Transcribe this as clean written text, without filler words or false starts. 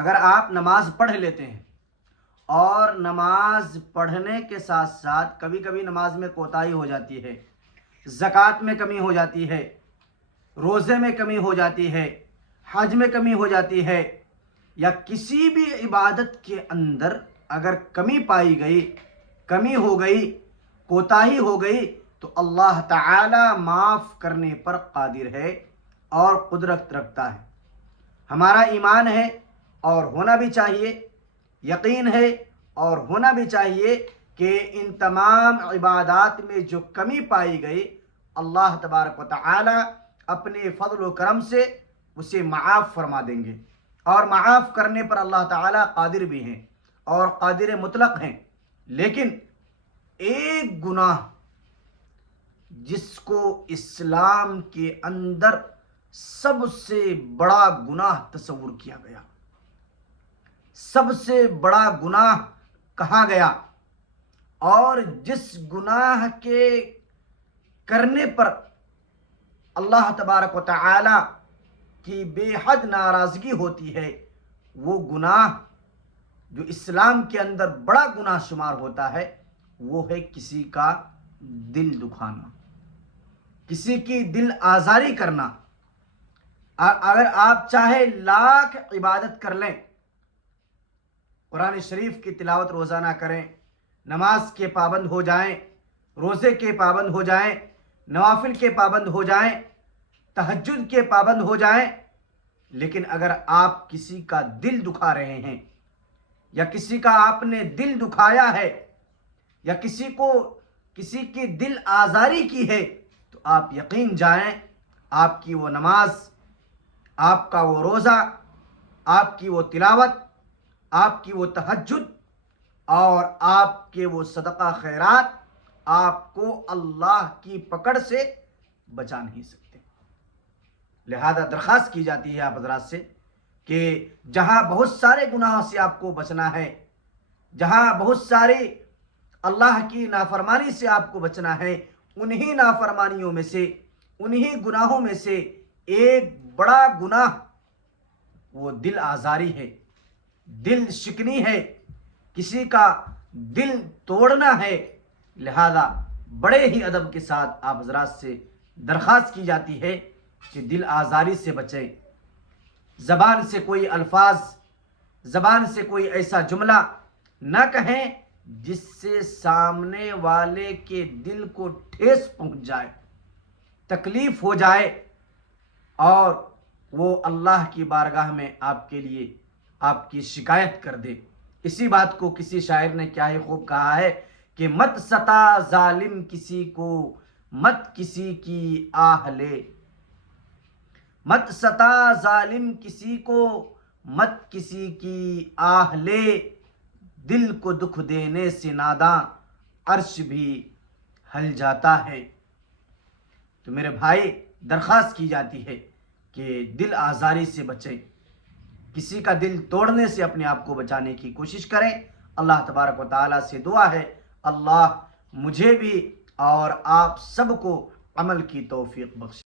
اگر آپ نماز پڑھ لیتے ہیں اور نماز پڑھنے کے ساتھ ساتھ کبھی کبھی نماز میں کوتاہی ہو جاتی ہے، زکوٰۃ میں کمی ہو جاتی ہے، روزے میں کمی ہو جاتی ہے، حج میں کمی ہو جاتی ہے، یا کسی بھی عبادت کے اندر اگر کمی پائی گئی، کمی ہو گئی، کوتاہی ہو گئی، تو اللہ تعالی معاف کرنے پر قادر ہے اور قدرت رکھتا ہے۔ ہمارا ایمان ہے اور ہونا بھی چاہیے، یقین ہے اور ہونا بھی چاہیے کہ ان تمام عبادات میں جو کمی پائی گئی، اللہ تبارک و تعالی اپنے فضل و کرم سے اسے معاف فرما دیں گے، اور معاف کرنے پر اللہ تعالی قادر بھی ہیں اور قادر مطلق ہیں۔ لیکن ایک گناہ جس کو اسلام کے اندر سب سے بڑا گناہ تصور کیا گیا، سب سے بڑا گناہ کہا گیا، اور جس گناہ کے کرنے پر اللہ تبارک و تعالی کی بے حد ناراضگی ہوتی ہے، وہ گناہ جو اسلام کے اندر بڑا گناہ شمار ہوتا ہے، وہ ہے کسی کا دل دکھانا، کسی کی دل آزاری کرنا۔ اگر آپ چاہے لاکھ عبادت کر لیں، قرآن شریف کی تلاوت روزانہ کریں، نماز کے پابند ہو جائیں، روزے کے پابند ہو جائیں، نوافل کے پابند ہو جائیں، تہجد کے پابند ہو جائیں، لیکن اگر آپ کسی کا دل دکھا رہے ہیں، یا کسی کا آپ نے دل دکھایا ہے، یا کسی کی دل آزاری کی ہے، تو آپ یقین جائیں آپ کی وہ نماز، آپ کا وہ روزہ، آپ کی وہ تلاوت، آپ کی وہ تہجد اور آپ کے وہ صدقہ خیرات آپ کو اللہ کی پکڑ سے بچا نہیں سکتے۔ لہذا درخواست کی جاتی ہے آپ حضرات سے کہ جہاں بہت سارے گناہوں سے آپ کو بچنا ہے، جہاں بہت ساری اللہ کی نافرمانی سے آپ کو بچنا ہے، انہی نافرمانیوں میں سے، انہی گناہوں میں سے ایک بڑا گناہ وہ دل آزاری ہے، دل شکنی ہے، کسی کا دل توڑنا ہے۔ لہذا بڑے ہی ادب کے ساتھ آپ حضرات سے درخواست کی جاتی ہے کہ دل آزاری سے بچیں، زبان سے کوئی الفاظ، زبان سے کوئی ایسا جملہ نہ کہیں جس سے سامنے والے کے دل کو ٹھیس پہنچ جائے، تکلیف ہو جائے، اور وہ اللہ کی بارگاہ میں آپ کے لیے آپ کی شکایت کر دے۔ اسی بات کو کسی شاعر نے کیا ہی خوب کہا ہے کہ مت ستا ظالم کسی کو، مت کسی کی آہ لے، مت ستا ظالم کسی کو، مت کسی کی آہ لے، دل کو دکھ دینے سے ناداں عرش بھی ہل جاتا ہے۔ تو میرے بھائی، درخواست کی جاتی ہے کہ دل آزاری سے بچیں، کسی کا دل توڑنے سے اپنے آپ کو بچانے کی کوشش کریں۔ اللہ تبارک و تعالیٰ سے دعا ہے اللہ مجھے بھی اور آپ سب کو عمل کی توفیق بخشے۔